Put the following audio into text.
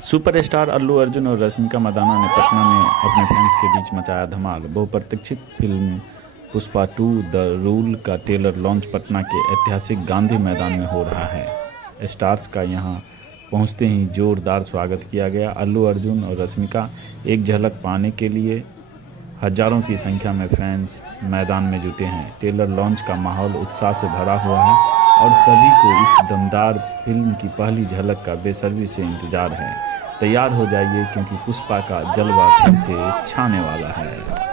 Superstar Allu Arjun और रश्मिका मंदाना ने पटना में अपने फैंस के बीच मचाया धमाल। बहुप्रतीक्षित फिल्म पुष्पा 2 द रूल का ट्रेलर लॉन्च पटना के ऐतिहासिक गांधी मैदान में हो रहा है। स्टार्स का यहां पहुंचते ही जोरदार स्वागत किया गया। अल्लू अर्जुन और रश्मिका एक झलक पाने के लिए हजारों की संख्या में फैंस मैदान में जुटे हैं। ट्रेलर लॉन्च का माहौल उत्साह से भरा हुआ है और सभी को इस दमदार फिल्म की पहली झलक का बेसब्री से इंतजार है। तैयार हो जाइए क्योंकि पुष्पा का जलवा फिर से छाने वाला है।